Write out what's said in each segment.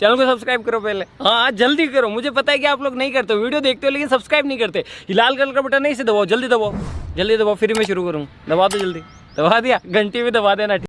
Channel को subscribe करो पहले। हाँ जल्दी करो, मुझे पता है कि आप लोग नहीं करते हो, वीडियो देखते हो लेकिन सब्सक्राइब नहीं करते। ये लाल कलर का बटन नहीं, इसे दबाओ, जल्दी दबाओ, जल्दी दबाओ, फिर मैं शुरू करूँ। दबा दो जल्दी, दबा दिया, घंटी भी दबा देना।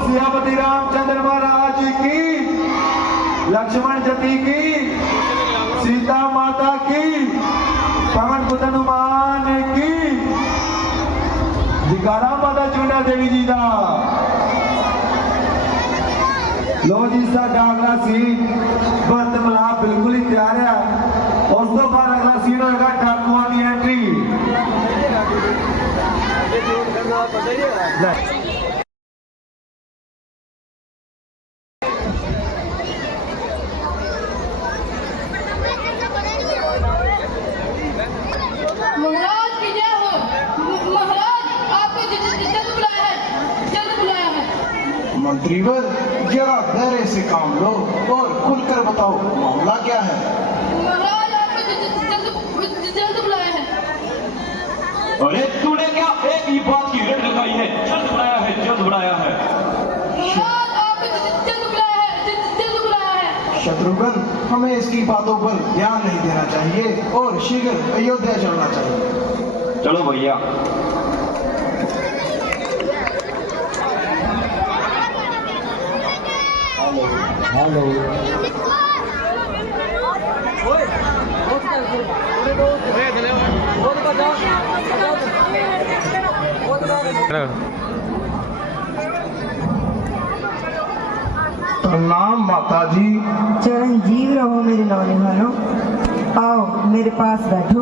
सियापति रामचंद्र महाराज की, लक्ष्मण जति की, सीता माता की, पवन पुत्र हनुमान की, जयकारा माता चुंडा देवी जी का। लो जी सा डागला सीन बर्त मला बिल्कुल ही तैयार है। उस तो बाद अगला सीन होगा डाकुआ की एंट्री। महाराज की जय हो। महाराज आपको जल्द बुलाया है, जल्द बुलाया है। मंत्रीवर जरा धैर्य से काम लो और खुलकर बताओ मामला क्या है। महाराज आपको जल्द बुलाया है। अरे तूने क्या एक ही बात की रट लगाई है? जल्द बुलाया है, जल्द बुलाया है। महाराज आपको जल्द बुलाया है, जल्द बुलाया है। शत्रुघ्न, हमें इसकी बातों पर ध्यान नहीं देना चाहिए और शीघ्र अयोध्या चलना चाहिए। चलो भैया। हेलो प्रणाम माता जी। चिरंजीव रहो मेरे नौनिहालों। आओ मेरे पास बैठो,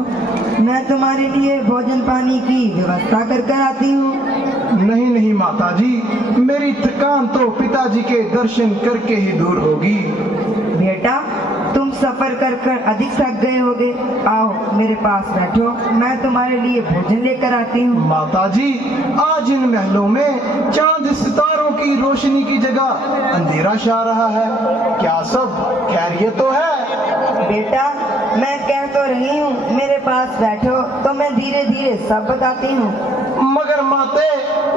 मैं तुम्हारे लिए भोजन पानी की व्यवस्था कर कर आती हूँ। नहीं नहीं माता जी, मेरी थकान तो पिताजी के दर्शन करके ही दूर होगी। बेटा तुम सफर कर कर अधिक थक गए होगे, आओ मेरे पास बैठो, मैं तुम्हारे लिए भोजन लेकर आती हूँ। माता जी, आज इन महलों में चांद सितारों की रोशनी की जगह अंधेरा छा रहा है, क्या सब खैरियत तो है? बेटा मैं कह तो रही हूँ मेरे पास बैठो, तो मैं धीरे धीरे सब बताती हूँ। मगर माते,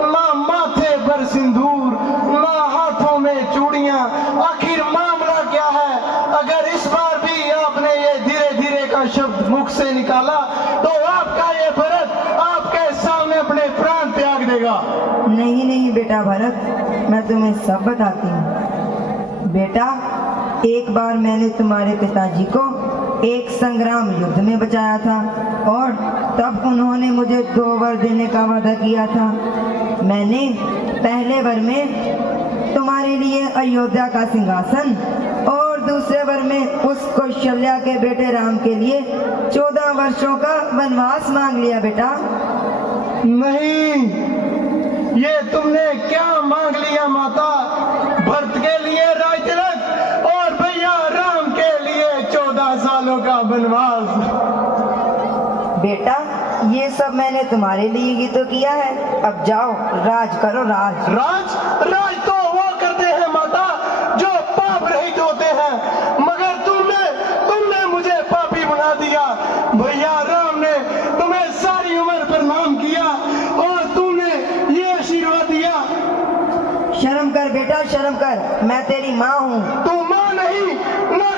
ना माथे पर सिंदूर, ना हाथों में चूड़ियाँ, आखिर मामला क्या है? अगर इस बार भी आपने ये धीरे धीरे का शब्द मुख से निकाला तो आपका ये भरत आपके सामने अपने प्राण त्याग देगा। नहीं नहीं बेटा भरत, मैं तुम्हें सब बताती हूँ। बेटा एक बार मैंने तुम्हारे पिताजी को एक संग्राम युद्ध में बचाया था और तब उन्होंने मुझे 2 वर देने का वादा किया था। मैंने पहले वर में तुम्हारे लिए अयोध्या का सिंहासन और दूसरे वर में उस कौशल्या के बेटे राम के लिए 14 वर्षों का वनवास मांग लिया। बेटा नहीं, ये तुमने क्या मांग लिया माता? भरत के लिए राजतिलक और भैया राम के लिए 14 सालों का वनवास। बेटा ये सब मैंने तुम्हारे लिए ही तो किया है, अब जाओ राज करो राज। राज राज तो वो करते हैं माता जो पाप रहित होते हैं, मगर तुमने मुझे पापी बना दिया। भैया राम ने तुम्हें सारी उम्र प्रणाम किया और तुमने ये आशीर्वाद दिया। शर्म कर बेटा शर्म कर, मैं तेरी माँ हूँ। तू माँ नहीं, ना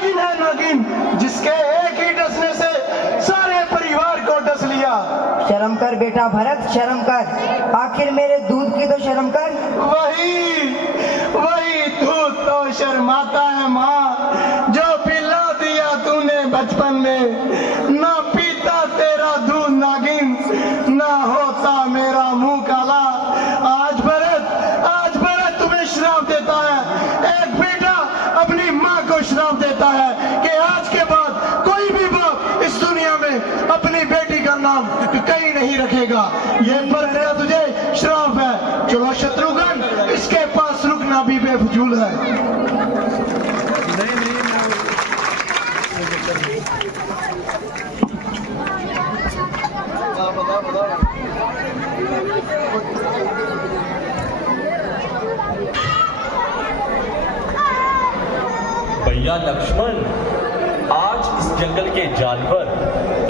शर्म कर बेटा भरत, शर्म कर। आखिर मेरे दूध की तो शर्म कर। वही दूध तो शर्माता है माँ, जो पिला दिया तूने बचपन में। ना पीता तेरा दूध नागिन, ना होता मेरा मुंह काला। आज भरत तुम्हें श्राप देता है। एक बेटा अपनी माँ को श्राप देता है कि आज के बाद कोई भी बाप इस दुनिया में अपनी बेटी का नाम कहीं नहीं रखेगा। ये पर तेरा तुझे श्राप है। चलो शत्रुघ्न, इसके पास रुकना भी बेफजूल है। भैया लक्ष्मण, आज इस जंगल के जानवर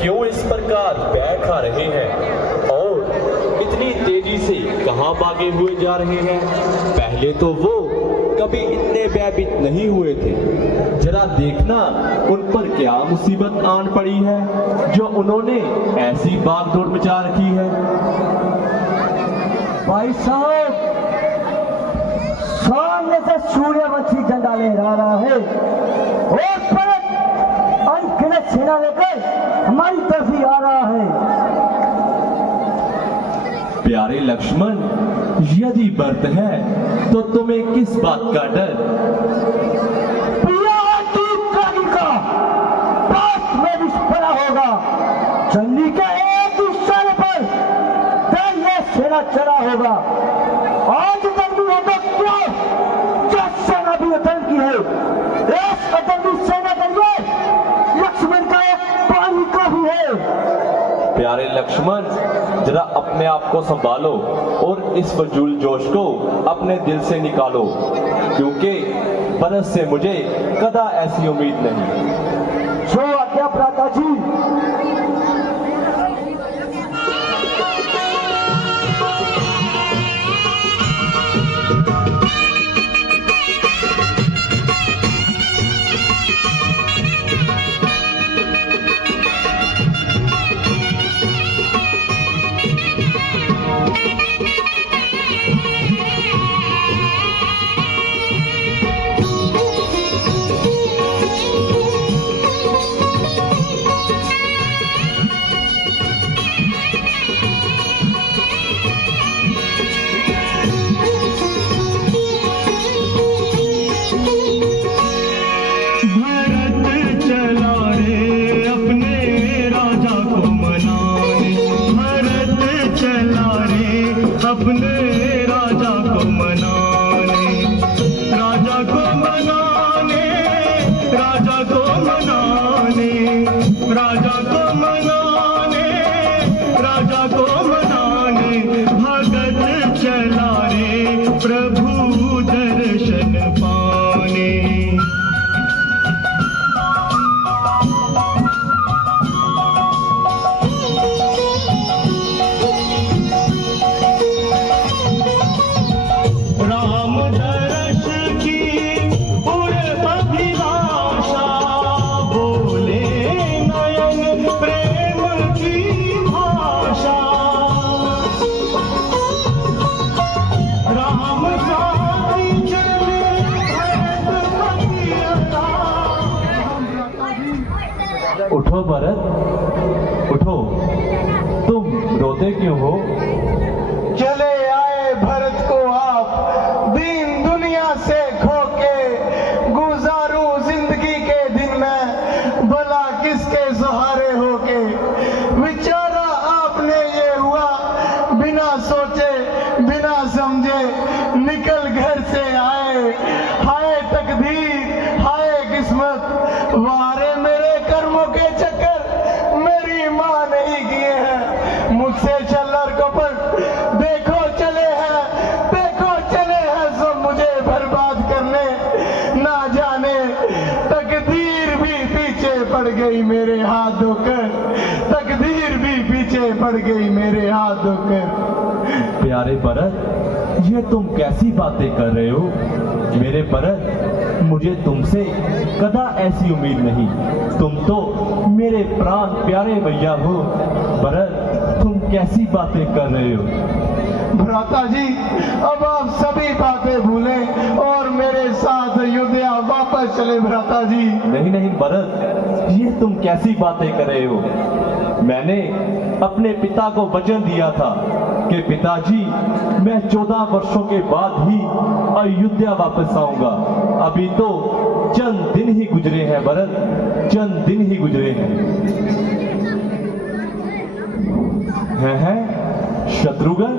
क्यों इस प्रकार बैठ खा रहे हैं और इतनी तेजी से कहां भागे हुए जा रहे हैं? पहले तो वो कभी इतने भयभीत नहीं हुए थे। जरा देखना उन पर क्या मुसीबत आन पड़ी है जो उन्होंने ऐसी भागदौड़ मचा रखी है। भाई साहब, सामने से सूर्यवंशी झंडा लहरा रहा है और भरत अनगिनत सेना लेकर हमारी तरफ ही आ रहा है। प्यारे लक्ष्मण, यदि व्रत है तो तुम्हें किस बात का डर? में विस्फोरा होगा। चंडी के एक इशारे पर ये सेना चढ़ा होगा। आज जंगी है तो क्या सेना भी अटल की है। एक अटल सेना के लिए लक्ष्मण का एक पानी का भी है। प्यारे लक्ष्मण, जरा अपने आप को संभालो और इस फजूल जोश को अपने दिल से निकालो, क्योंकि भरत से मुझे कदा ऐसी उम्मीद नहीं। जो आज्ञा भ्राता जी। अपने राजा को मनाने, राजा को मनाने, राजा को मनाने, राजा को मनाने, राजा को मनाने, भगत चला रे प्रभु दर्शन पाने। उठो भरत, उठो। तुम रोते क्यों हो? चले आए भरत को आप दीन दुनिया से खो के, गुजारूं जिंदगी के दिन में भला किसके सहारे होके। बेचारा आपने ये हुआ बिना सोचे बिना समझे निकल घर से आए। हाय तकदीर, हाय किस्मत, वारे मेरे कर्मों के चक्कर मेरी माँ नहीं किए हैं। मुझसे छल्लर को पर देखो चले हैं सब मुझे बर्बाद करने। ना जाने तकदीर भी पीछे पड़ गई मेरे हाथ धोकर, तकदीर भी पीछे पड़ गई मेरे हाथ धोकर। प्यारे भरत, ये तुम कैसी बातें कर रहे हो? मेरे भरत, मुझे तुमसे कदा ऐसी उम्मीद नहीं। तुम तो मेरे प्राण प्यारे भैया हो। भरत, तुम कैसी बातें कर रहे हो? भ्राता जी, अब आप सभी बातें भूलें और मेरे साथ अयोध्या वापस चले भ्राता जी। नहीं नहीं भरत, ये तुम कैसी बातें कर रहे हो? मैंने अपने पिता को वचन दिया था कि पिताजी, मैं 14 वर्षों के बाद ही अयोध्या वापस आऊंगा। अभी तो चंद दिन ही गुजरे हैं भरत, चंद दिन ही गुजरे हैं। शत्रुघ्न?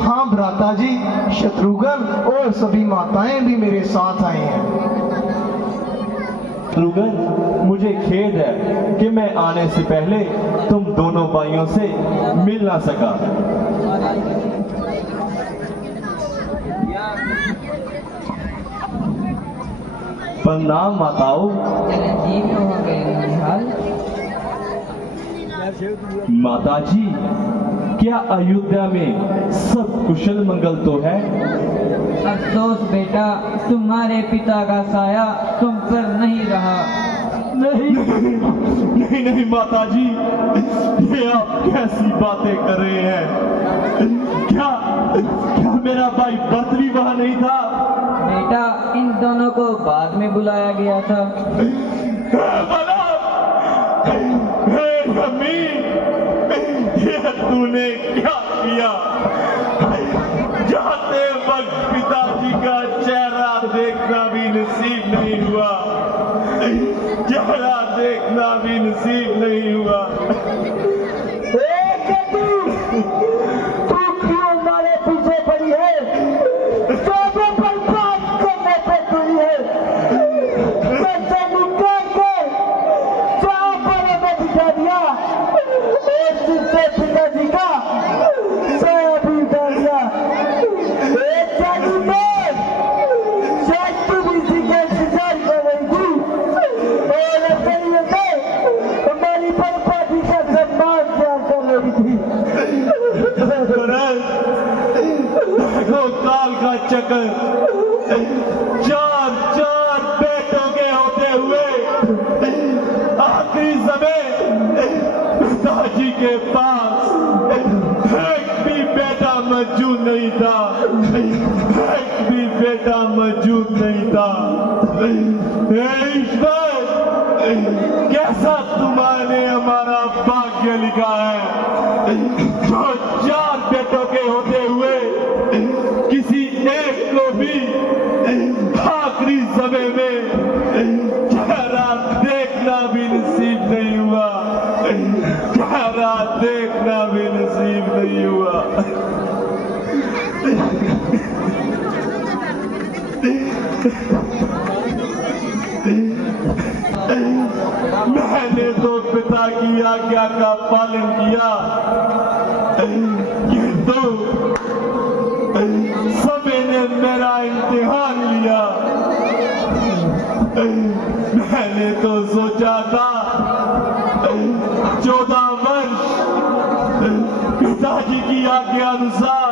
हाँ भ्राता जी, शत्रुघ्न और सभी माताएं भी मेरे साथ आए हैं। शत्रुघ्न, मुझे खेद है कि मैं आने से पहले तुम दोनों भाइयों से मिल ना सका। प्रणाम माताओं। चिरंजीव हो गए निहाल। माताजी, क्या अयोध्या में सब कुशल मंगल तो है? अफसोस बेटा, तुम्हारे पिता का साया तुम पर नहीं रहा। नहीं नहीं माताजी, ये आप कैसी बातें कर रहे हैं? क्या मेरा भाई भरत भी वहां नहीं था? बेटा, इन दोनों को बाद में बुलाया गया था। अम्मी, ये तूने क्या किया? जाते वक्त पिताजी का चेहरा देखना भी नसीब नहीं हुआ, चेहरा देखना भी नसीब नहीं हुआ। तू क्यों हमारे पीछे पड़ी है? सबों पर बात करने पे तुली है। बच्चा निकाल के जहाँ पर हमें दिखा दिया और जिससे पिताजी का साया भी उतार दिया। एक जादू में शायद तुम इसी के इंतजार कर रही थी और रसोइयों में हमारी बर्बादी का सम्मान तैयार कर रही थी। देखो काल का चक्कर, चार बेटों के होते हुए आखिरी समय पिताजी के पास एक भी बेटा मौजूद नहीं था, एक भी बेटा मौजूद नहीं था। हे ईश्वर, कैसा तुम्हारे हमारा भाग्य लिखा है, जो 4 बेटों के होते हुए किसी एक को भी आखिरी समय में चेहरा देखना भी नसीब नहीं हुआ, चेहरा देखना भी नसीब नहीं हुआ। मैंने तो पिता की आज्ञा का पालन किया, किंतु समय ने मेरा इम्तिहान लिया। मैंने तो सोचा था 14 वर्ष पिताजी की आज्ञा अनुसार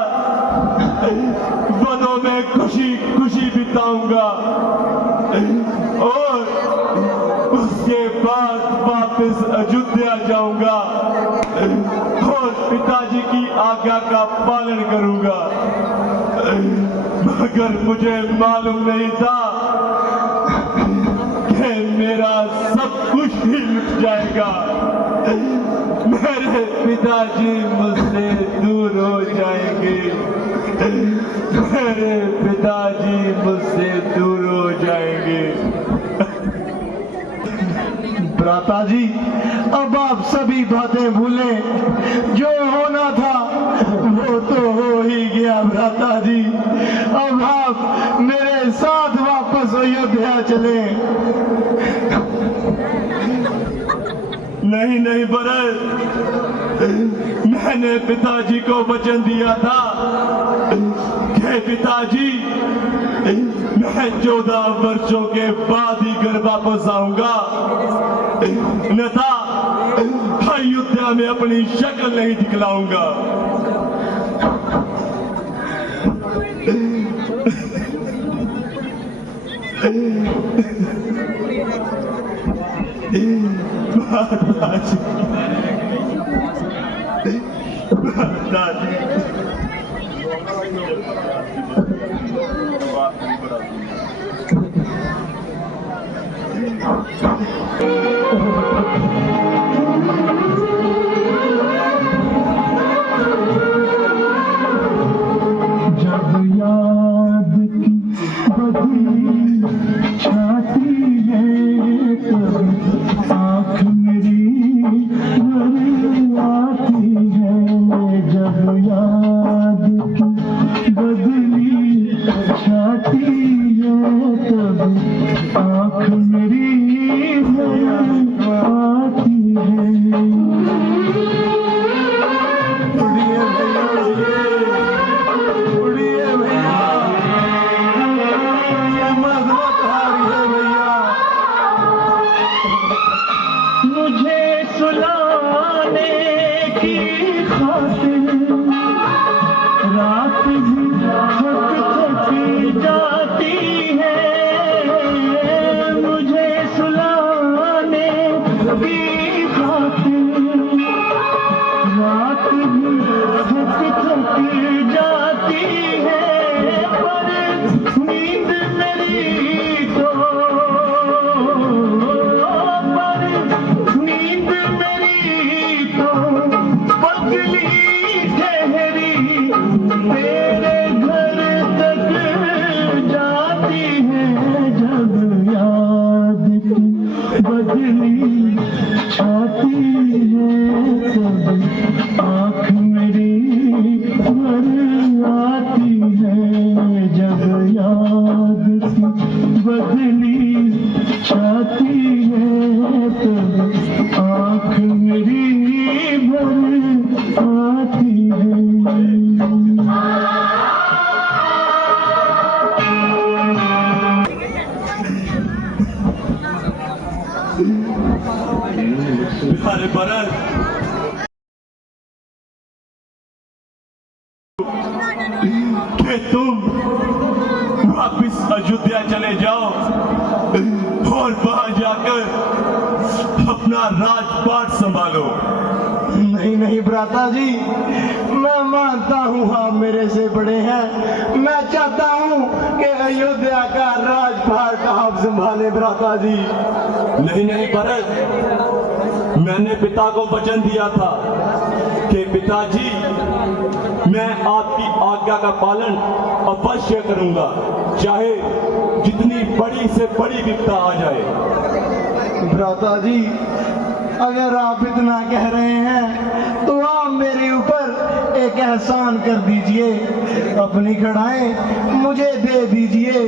वनों में खुशी खुशी बिताऊंगा और उसके बाद वापस अयोध्या जाऊंगा और पिताजी की आज्ञा का पालन करूंगा। मगर मुझे मालूम नहीं था कि मेरा सब कुछ ही लुट जाएगा, मेरे पिताजी मुझसे दूर हो जाएंगे, मेरे पिताजी मुझसे दूर हो जाएंगे। भ्राता जी, अब आप सभी बातें भूलें, जो होना था वो तो हो ही गया भ्राता जी। अब आप मेरे साथ वापस अयोध्या चले। नहीं नहीं भरत, मैंने पिताजी को वचन दिया था कि पिताजी, मैं 14 वर्षों के बाद ही घर वापस आऊंगा, अन्यथा अयोध्या में अपनी शक्ल नहीं दिखलाऊंगा। जब याद की बदली छाती है तब आँख मेरी भर आती है। जब याद की बदली छाती है तब आँख मेरी भर आती है। उड़िए भैया, ये मजबूत हारी है भैया। मुझे सुलाने की खातिर रात भी थक जाती है। मुझे सुलाने की खातिर रात भी थक जाती है। पर नींद मेरी तो पर नींद मेरी तो पगली ठहरी तेरे घर तक जाती है। जब याद की बदली छाती है तब आँख मेरी भर आती है। जब याद की बदली छाती है तब आँख मेरी भर आती है। अरे भरत, कि तुम वापिस अयोध्या चले जाओ और वहां जाकर अपना राजपाट संभालो। नहीं नहीं भ्राता जी, मैं मानता हूँ आप मेरे से बड़े हैं। मैं चाहता हूँ कि अयोध्या का राजपाट आप संभाले भ्राता जी। नहीं नहीं भरत, मैंने पिता को वचन दिया था कि पिताजी मैं आपकी आज्ञा का पालन अवश्य करूंगा, चाहे जितनी बड़ी से बड़ी विपदा आ जाए। भ्राता जी, अगर आप इतना कह रहे हैं तो आप मेरे ऊपर एक एहसान कर दीजिए, अपनी कड़ाएं मुझे दे दीजिए।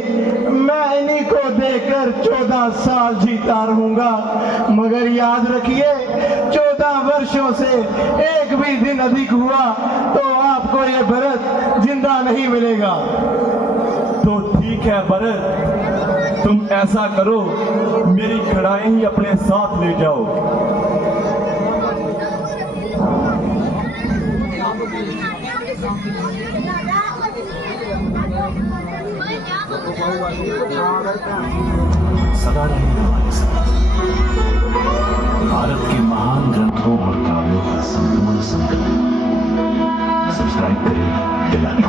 मैं इन्हीं को देकर 14 साल जीता रहूंगा। मगर याद रखिए, 14 वर्षों से एक भी दिन अधिक हुआ तो आपको ये भरत जिंदा नहीं मिलेगा। तो ठीक है भरत, तुम ऐसा करो, मेरी कड़ाई ही अपने साथ ले जाओ। सदा रहेगा हमारे साथ। भारत के महान ग्रंथों और काव्यों का संपूर्ण संकलन। सब्सक्राइब करें दिलाने।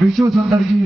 विष्णु सुंदर जी,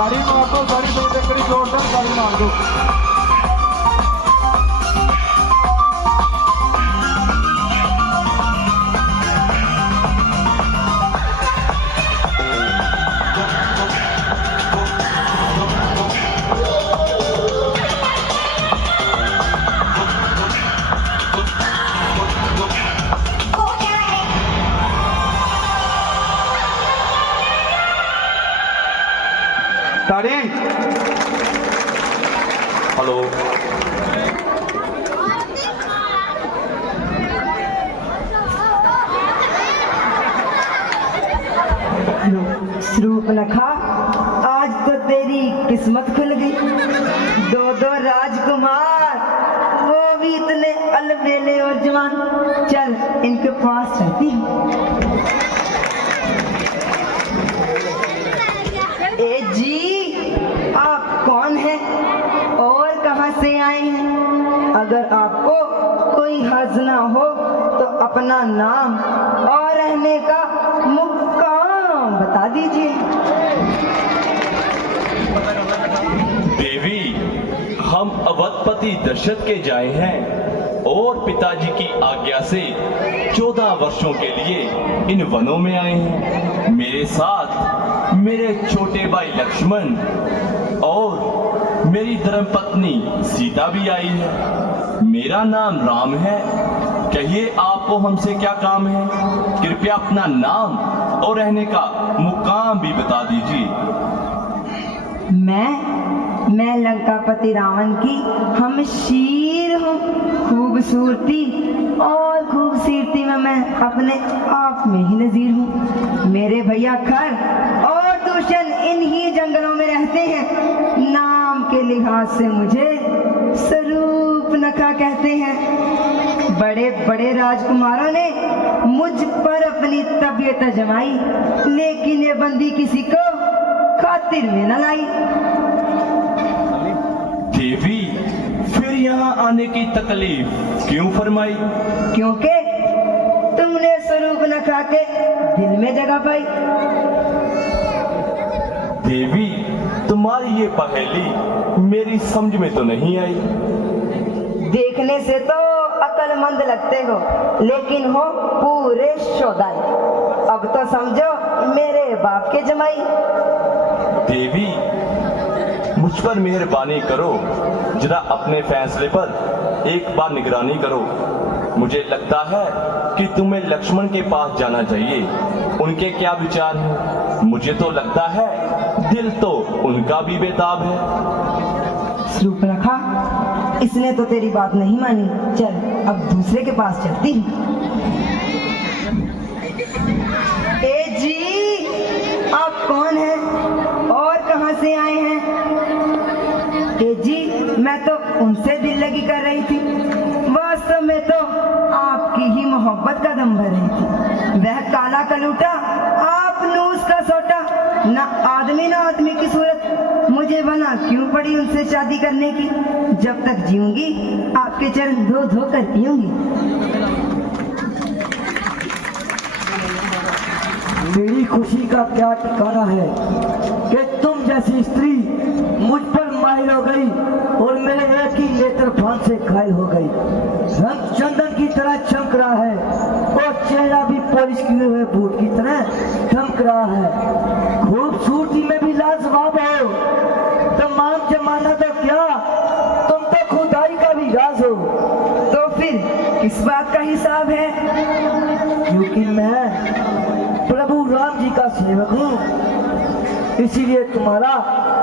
ताड़ी मार दो, ताड़ी दो करी जोरदार ताड़ी मार दो। ताड़ी हेलो, सूर्पनखा, आज तो तेरी किस्मत खुल गई। दो राजकुमार, वो भी इतने अलबेले और जवान। चल इनके पास रहती हूँ। ए जी, आप कौन हैं और कहां से आए हैं? अगर आपको कोई हर्ज ना हो तो अपना नाम और रहने का मुकाम बता दीजिए। देवी, हम अवधपति दशरथ के जाए हैं और पिताजी की आज्ञा से 14 वर्षों के लिए इन वनों में आए हैं। मेरे साथ मेरे छोटे भाई लक्ष्मण और मेरी धर्मपत्नी सीता भी आई है। मेरा नाम राम है। कहिए आपको हमसे क्या काम है? कृपया अपना नाम और रहने का मुकाम भी बता दीजिए। मैं लंकापति रावण की हमशीर हूँ। खूबसूरती और खूबसूरती में मैं अपने आप में ही नजीर हूँ। मेरे भैया खर और दूषण इन्हीं जंगलों में रहते हैं। नाम के लिहाज से मुझे स्वरूपनखा कहते हैं। बड़े बड़े राजकुमारों ने मुझ पर अपनी तबीयत जमाई, लेकिन ये बंदी किसी को खातिर में न लाई। देवी, फिर यहाँ आने की तकलीफ क्यों फरमाई? क्योंकि तुमने स्वरूपनखा के दिल में जगह पाई। देवी, तुम्हारी ये पहेली मेरी समझ में तो नहीं आई। देखने से तो अक्लमंद लगते हो, लेकिन हो पूरे शोदाई। अब तो समझो मेरे बाप के जमाई। देवी, मुझ पर मेहरबानी करो, जरा अपने फैसले पर एक बार निगरानी करो। मुझे लगता है कि तुम्हें लक्ष्मण के पास जाना चाहिए। उनके क्या विचार हैं? मुझे तो लगता है दिल तो उनका भी बेताब है। स्वरूपनखा, इसने तो तेरी बात नहीं मानी। चल अब दूसरे के पास चलती हूँ। ए जी, आप कौन हैं और कहाँ से आए हैं? ए जी, मैं तो उनसे दिल लगी कर रही थी। वास्तव में तो आपकी ही मोहब्बत का दम भर रही थी। वह काला कलूटा, आप नूस का सोटा, ना आदमी ना आदमी की सूरत। मुझे बना क्यों पड़ी उनसे शादी करने की? जब तक जीऊंगी आपके चरण धो धो कर पीऊंगी। मेरी खुशी का क्या ठिकाना है कि तुम जैसी स्त्री मुझ पर माहिर हो गई और मेरे एक ही नेत्र फान से घायल हो गई। रंग चंदन की तरह चमक रहा है और चेहरा भी पॉलिश किए हुए बूट की तरह चमक रहा है। खूबसूरती में भी लाजवाब हो। तमाम जमाना तो क्या, तुम तो खुदाई का भी राज हो। तो फिर किस बात का हिसाब है? क्योंकि मैं प्रभु राम जी का सेवक हूँ, इसीलिए तुम्हारा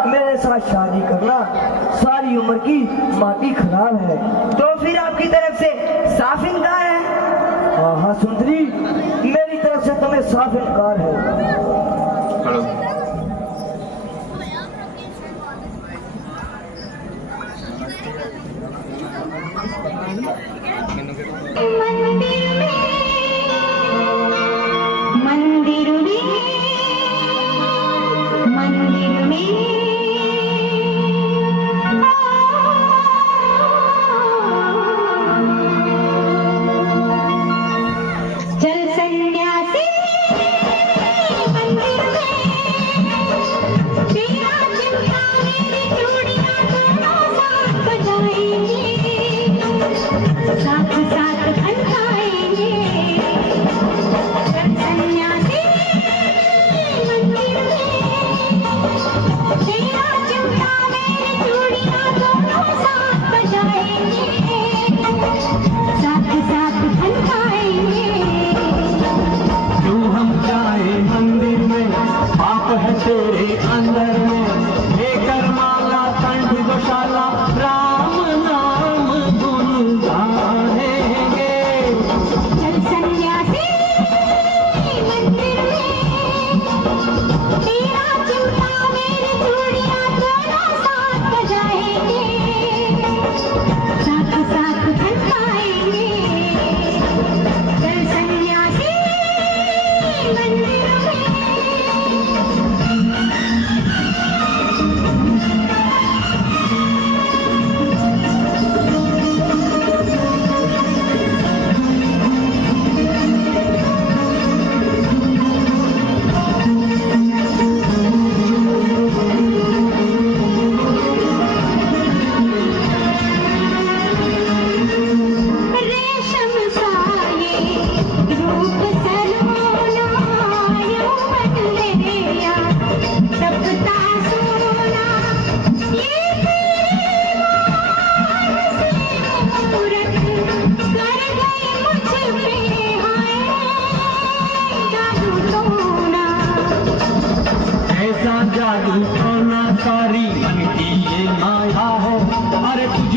मेरे साथ शादी करना सारी उम्र की माटी खराब है। तो फिर आपकी तरफ से साफ इनकार है? हाँ सुंदरी, मेरी तरफ से तुम्हें साफ इनकार है। मंदिर में चल सन्यासी मंदिर में।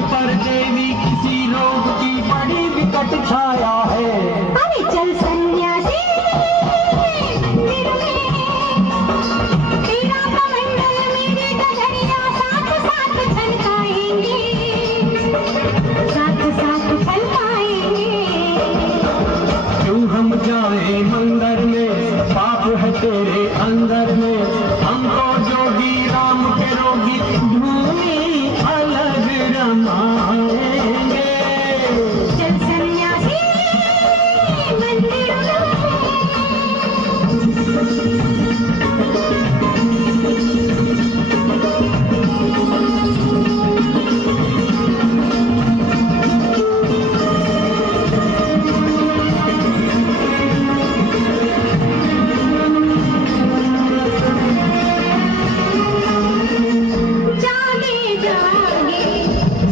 पर देवी किसी रोग की बड़ी विकट छाया है। अरे चल सन्यासी मंदिर में, तेरा कमंडल मेरी डगरिया साथ साथ छलकाएंगे, साथ साथ छलकाएंगे। क्यों हम जाए मंदिर में, पाप है तेरे अंदर में, हमको जोगी राम के रोगी धूनी अलग रमाएंगे। चल सन्यासी मंदिर में। जागे जागे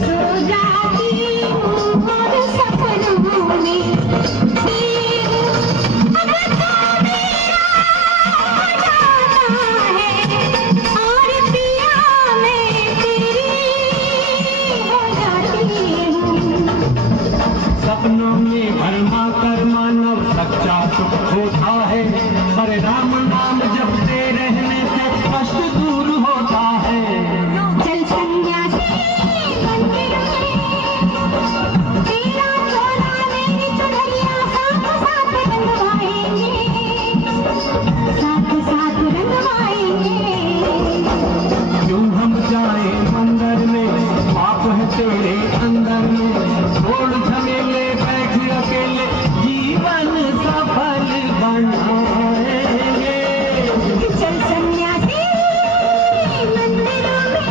सो जाती हूँ और सपनों में फिर अगर तो मेरा हो जाता है और पिया मैं तेरी हो जाती हूँ। सपनों में भरमा कर मानव सच्चा सुख होता है, पर राम नाम जपते रहने से कष्ट दूर होता है। चल सन्यासी मंदिर में, तेरा चोला मेरी चुनरिया साथ साथ रंगवाएंगे, साथ साथ रंगवाएंगे। क्यों हम जाए मंदिर में, पाप है तेरे अंदर में, छोड़ झमेले बैठ अकेले जीवन सफल बनाएंगे। चल सन्यासी मंदिर में।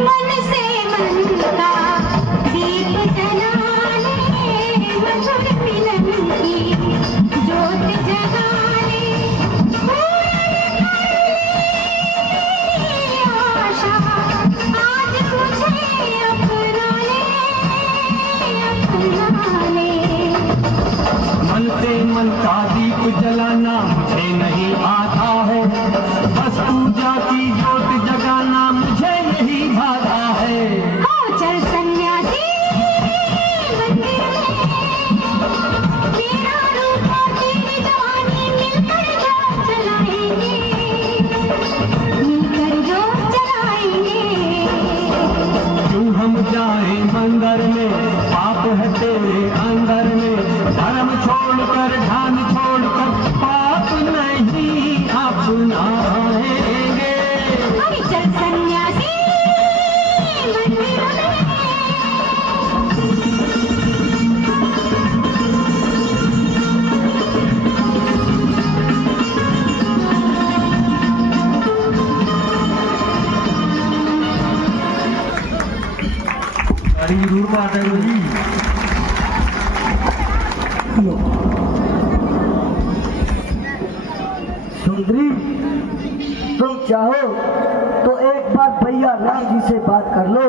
मन से मन का दीप जलाने, मधुर मिलन की ज्योत जगाने, पूर्ण मेरी आशा आज तुझे अपना ले। मन से मन का दीप जलाना मुझे नहीं आता है, बस पूजा की ज्योत जगाना मुझे यही भाता है। हो चल सन्यासी मंदिर में, तेरा रूप और तेरी जवानी मिलकर जोत जलाएंगे, मिलकर जोत जलाएंगे। क्यों हम जाए मंदिर में, पाप है तेरे अंदर में, धर्म छोड़कर ध्यान छोड़कर पाप नहीं अपनाएंगे। अरे चल सन्यासी मंदिर में। गाड़ी जरूर बात है जी। हेलो सुंदरी, तुम चाहो तो एक बार भैया राम जी से बात कर लो।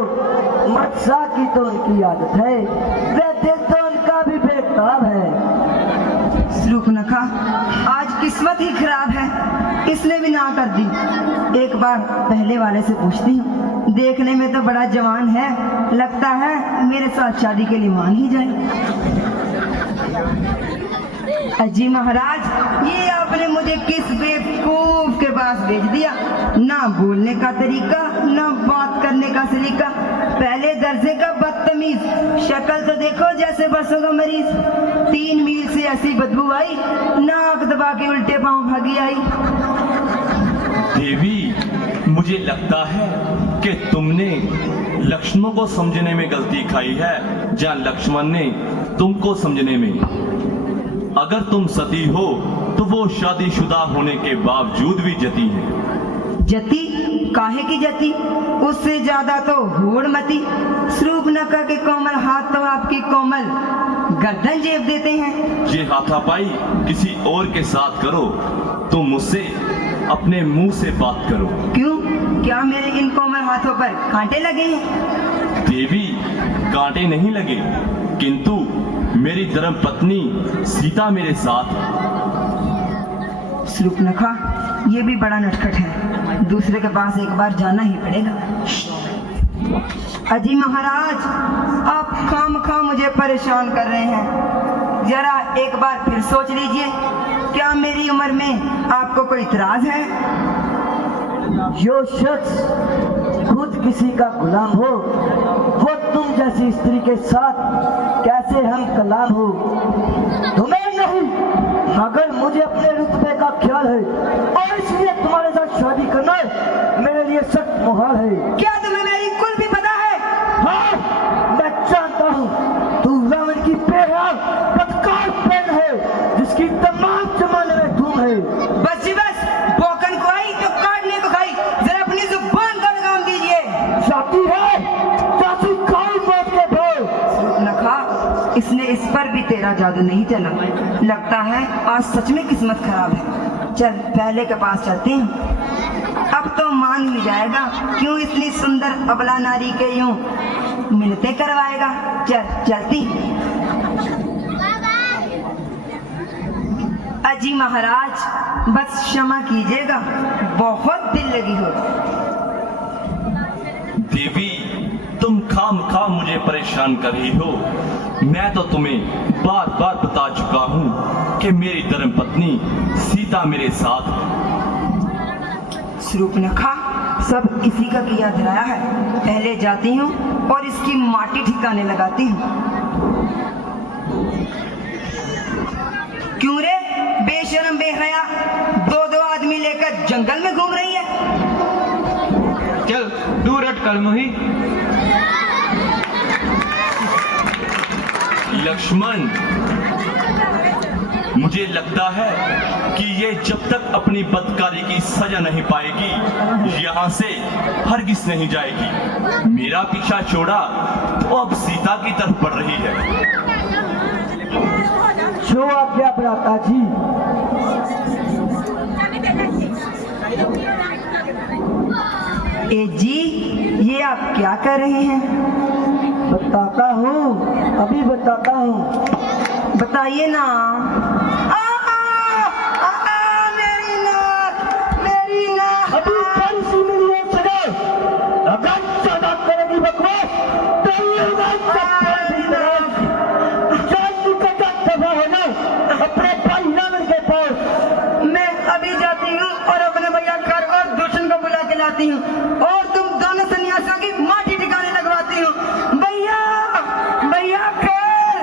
मत्सा की तो उनकी आदत है, वैसे तो उनका भी बेताब है। शूर्पणखा, आज किस्मत ही खराब है, इसने भी ना कर दी। एक बार पहले वाले से पूछती हूँ, देखने में तो बड़ा जवान है, लगता है मेरे साथ शादी के लिए मान ही जाए। अजी महाराज, ये आपने मुझे किस बेवकूफ के पास भेज दिया? ना बोलने का तरीका, ना बात करने का सलीका, पहले दर्जे का बदतमीज, शक्ल तो देखो जैसे बरसों का मरीज। 3 मील से ऐसी बदबू आई, नाक दबा के उल्टे पांव भागी आई। देवी, मुझे लगता है कि तुमने लक्ष्मण को समझने में गलती खाई है, जहाँ लक्ष्मण ने तुमको समझने में। अगर तुम सती हो तो वो शादीशुदा होने के बावजूद भी जती है। जती? काहे की जती? उससे ज्यादा तो हूड़मती शूर्पणखा के कोमल हाथ तो आपकी कोमल गर्दन जेब देते हैं। ये हाथापाई किसी और के साथ करो तो मुझसे अपने मुंह से बात करो। क्यों, क्या मेरे इन कोमल हाथों पर कांटे लगे हैं? देवी, कांटे नहीं लगे, किंतु मेरी धर्म पत्नी सीता मेरे साथ है। शूर्पणखा, ये भी बड़ा नटखट है, दूसरे के पास एक बार जाना ही पड़ेगा। अजी महाराज, आप खामखा मुझे परेशान कर रहे हैं, जरा एक बार फिर सोच लीजिए, क्या मेरी उम्र में आपको कोई इतराज है? जो शख्स खुद किसी का गुलाम हो, वो तुम जैसी स्त्री के साथ कैसे हम कलाम हो? तुम्हें नहीं, मगर मुझे अपने रुतबे का ख्याल है और इसलिए तुम्हारे साथ शादी करना मेरे लिए सख्त मुहाल है। क्या तुम्हें मेरी कुल भी पता है? हाँ, मैं जानता हूँ, तू रावण की बेहया बदकार बहन है, जिसकी तमाम जमाने में धूम है। बस जी बस, भौंकन को आई तो काटने को खाई, जरा अपनी जुबान का लगाम दीजिए। जाती है, जाती खाई मौत के भय। शूर्पणखा, इसने इस पर भी तेरा जादू नहीं चला, लगता है आज सच में किस्मत खराब है। चल पहले के पास चलते हैं, अब तो मान ही जाएगा क्यों इतनी सुंदर अबला नारी के यूं मिलते करवाएगा। चल चलती। अजी महाराज, बस क्षमा कीजिएगा, बहुत दिल लगी हो। देवी, तुम खामखा मुझे परेशान कर रही हो। मैं तो तुम्हें बार बार बता चुका हूँ कि मेरी धर्म पत्नी सीता मेरे साथ है। शूर्पणखा, सब इसी का किया धराया है, पहले जाती हूँ और इसकी माटी ठिकाने लगाती हूँ। क्यों रे बेशरम बेहया, दो दो आदमी लेकर जंगल में घूम रही है? चल दूर हट कलमुही। लक्ष्मण, मुझे लगता है कि ये जब तक अपनी बदकारी की सजा नहीं पाएगी यहाँ से हरगिज नहीं जाएगी। मेरा पीछा छोड़ा तो अब सीता की तरफ बढ़ रही है। जो आज्ञा भ्राता जी। ए जी, ये आप क्या कर रहे हैं? बताता हूँ, अभी बताता हूँ। बताइए ना। मेरी नाक, मेरी नाक। अभी कौन सी मिली है सजा? अगर ज्यादा करेगी बकवास तो ये होगा चप्पल जान निकट दबा होना अपने भाई रावण के पास। मैं अभी जाती हूँ और अपने भैया कर और दूषण को बुला के लाती हूँ और तुम दोनों सन्यासियों की माटी ठिकाने लगवाती हूँ। भैया, भैया कर,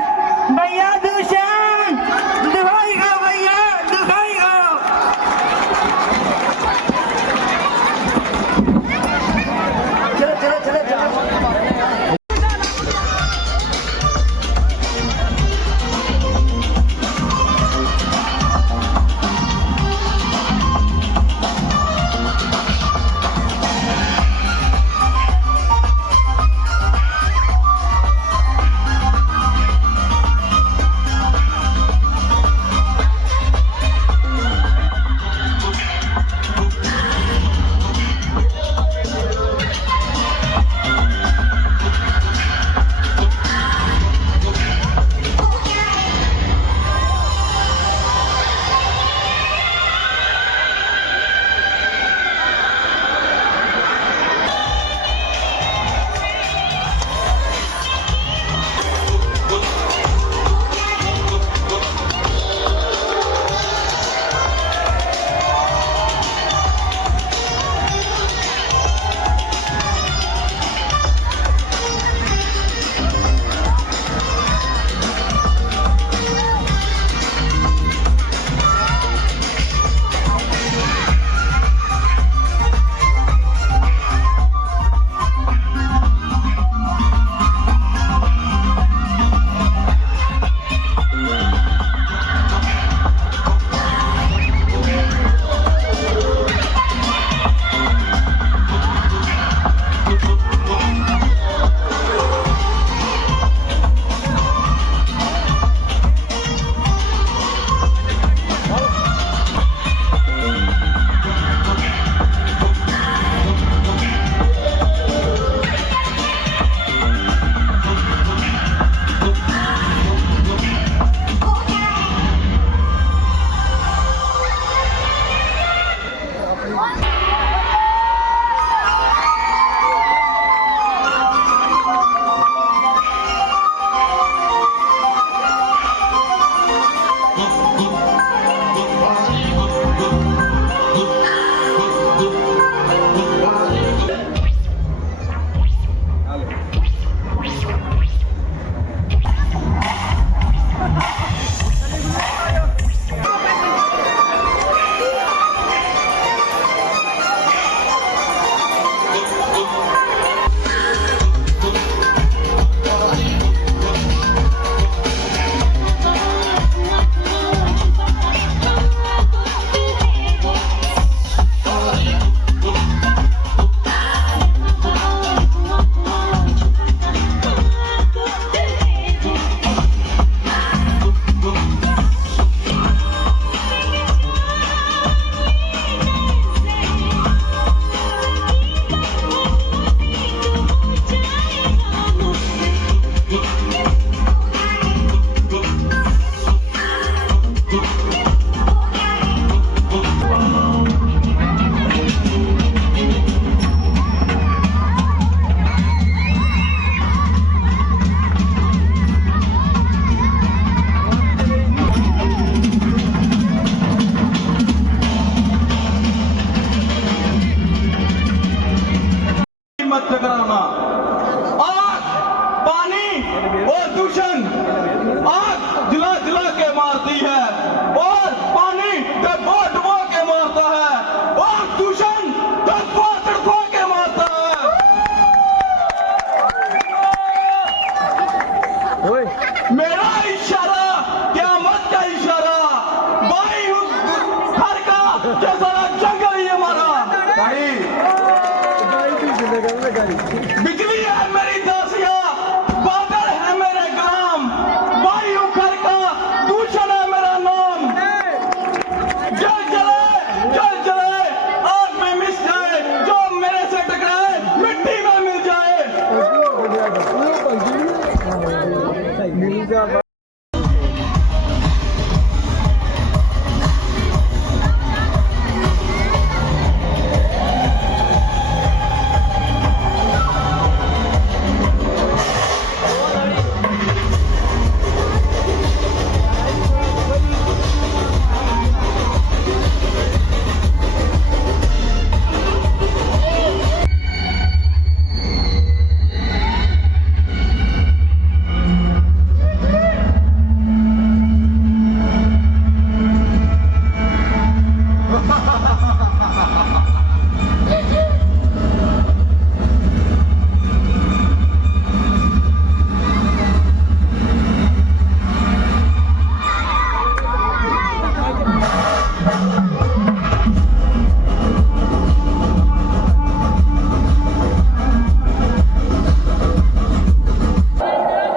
भैया दूषण, दुहाई हो भैया, दुहाई हो। कराना। आग, पानी और दूषण आग जला जला के मारती है और पानी डबो डबो के मारता है और दूषण तड़पा तड़पा के मारता है। मेरा इशारा क़यामत का इशारा, वायु घर का जैसा जंगल ही हमारा। बिजली है मेरी दासिया, बादल है मेरे गुलाम, वायु घर का दूषण है मेरा नाम। जल जले आग में मिस जाए, जो मेरे से टकराए मिट्टी में मिल जाए।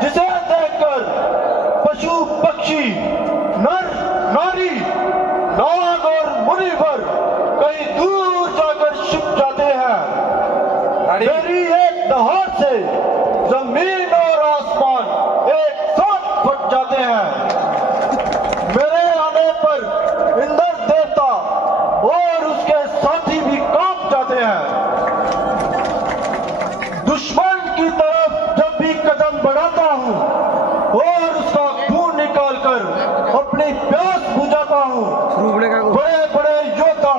जिसे देखकर पशु पक्षी नर नारी नाग और मुनिवर कहीं दूर जाकर छिप जाते हैं। मेरी एक दहाड़ से जमीन और आसमान एक साथ फट जाते हैं। मेरे आने पर इंद्र देवता और उसके साथी भी कांप जाते हैं। दुश्मन की तरफ जब भी कदम बढ़ाता हूँ और उसका खून निकालकर अपनी प्यास बुझाता हूँ। बड़े बड़े योद्धा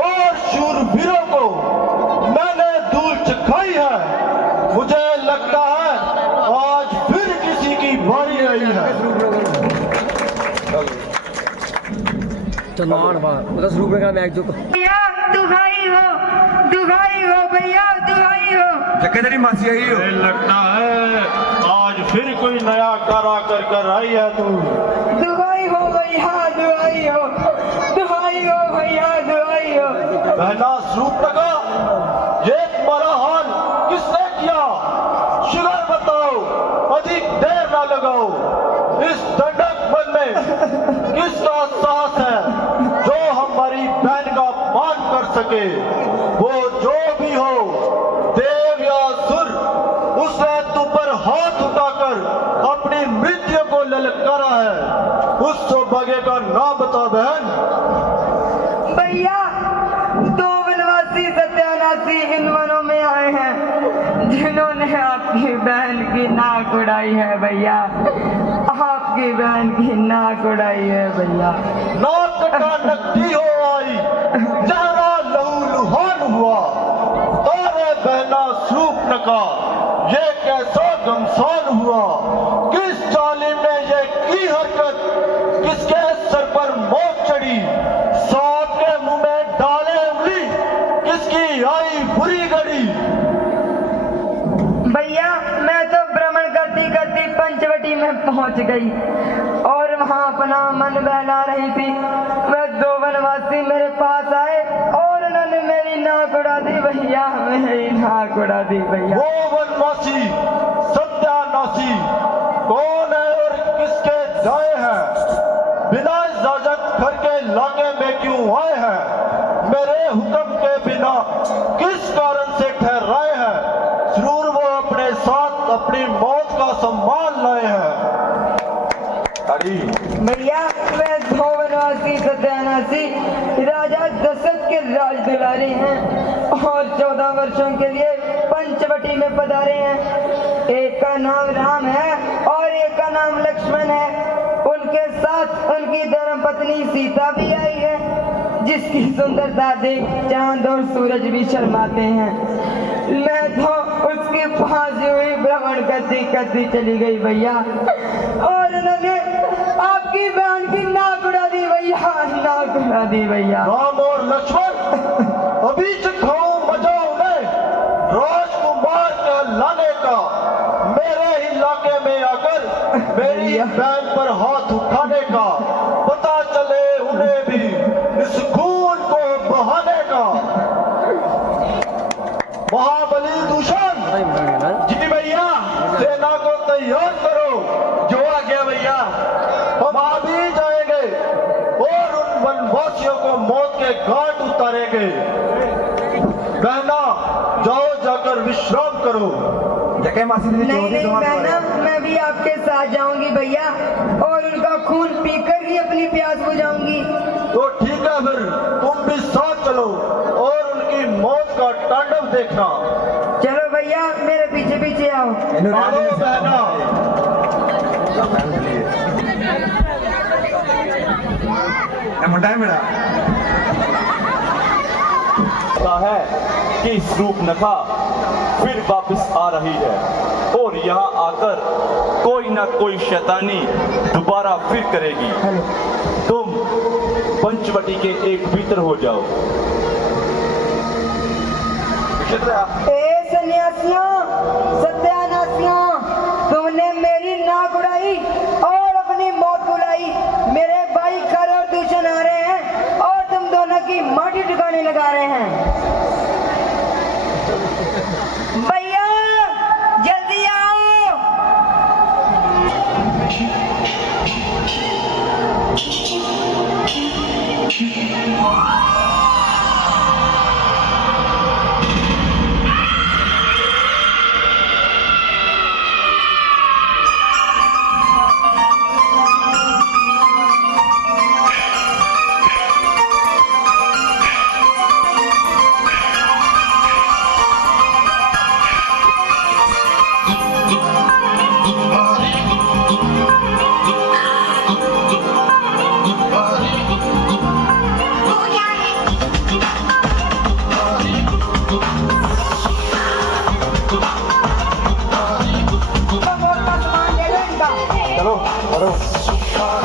और शूरवीरों को मैंने धूल चखाई है। मुझे लगता है आज फिर किसी की बारी आई है। भैया दुहाई हो भैया दुहाई हो। लगता है आज फिर कोई नया कारा कर आई है तू। दुहाई हो भैया दुहाई हो भैया दुहाई हो। पहला स्वरूप लगा, ये तुम्हारा हाल किसने किया? शुगर बताओ, अधिक देर ना लगाओ। इस दंडक मन में किसका साहस है जो हमारी बहन का अपमान कर सके? वो जो भी हो, देव या असुर, उसने तुम पर हाथ उठाकर अपनी मृत्यु को ललकारा है। उस सौभाग्य का नाम बता बहन। भैया दो वनवासी सत्यानाशी इन वनों में आए हैं जिन्होंने आपकी बहन की नाक उड़ाई है भैया। आपकी बहन की नाक उड़ाई है भैया। नाक कटा नकदी हो आई, जहरा लहू लुहान हुआ। तारे बहना सूप नका, ये कैसा गमसान हुआ। किस जालिम ने ये की हरकत, किसके सर पर मौत चढ़ी? सांप के मुंह में डाले उंगली, किसकी आई बुरी घड़ी? भैया मैं तो भ्रमण करती करती पंचवटी में पहुंच गई और वहां अपना मन बहला रही थी। वह दो वनवासी मेरे पास आए और उन्होंने मेरी नाक उड़ा दी भैया, मेरी नाक उड़ा दी भैया। वो वनवासी सत्यानाशी कौन है और किसके जाए हैं? बिना इजाजत घर के इलाके में क्यों आए हैं? मेरे हुक्म के बिना किस कारण से ठहराए हैं? जरूर वो अपने साथ अपनी मौत का सम्मान लाए हैं। भैया मैं दो वनवासी सत्यानाशी राजा दशरथ के राज दुलारी हैं और 14 वर्षों के लिए पंचवटी में पधारे हैं। एक का नाम राम है और एक का नाम लक्ष्मण है। उनके साथ उनकी धर्मपत्नी सीता भी आई है, जिसकी सुंदरता देख चांद और सूरज भी शर्माते हैं। मैं तो उसके पास हुई भ्रमण करती करती चली गई भैया, और उन्होंने आपकी बहन की नाक उड़ा दी भैया, नाक उड़ा दी भैया। राम और लक्ष्मण, अभी चखाओ मजा उन्हें राजकुमार के लाने का। मेरे ही इलाके में आकर मेरी बहन पर हाथ उठाने का, पता चले उन्हें भी इस खून को बहाने का। महाबली दूषण, जी भैया, सेना को तैयार करो। जो आ गया भैया, हम आ भी जाएंगे और उन वनवासियों को मौत के घाट उतारेंगे। बहना, जाओ जाकर विश्राम करो। नहीं नहीं बहना, मैं भी आपके साथ जाऊंगी भैया, और उनका खून पीकर ही अपनी प्यास बुझाऊंगी। तो ठीक है, फिर तुम भी साथ चलो और उनकी मौत का तांडव देखना। चलो भैया, मेरे पीछे पीछे आओ। चलो बहना। लगता है कि इस रूपनखा फिर वापस आ रही है और यहाँ आकर कोई ना कोई शैतानी दोबारा फिर करेगी। तुम पंचवटी के एक भीतर हो जाओ। ए सन्यासियों, सत्यानाशियों, तुमने मेरी नाक उड़ाई और अपनी मौत बुलाई। मेरे भाई खर और दूषण आ रहे हैं और तुम दोनों की माटी ठिकाने लगा रहे हैं। भैया जल्दी आओ।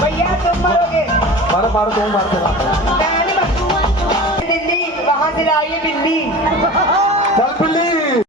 भैया तुम मरोगे। मारो मारो, तुम मारते दिल्ली, वहां से लाई है बिल्ली। चल बिल्ली।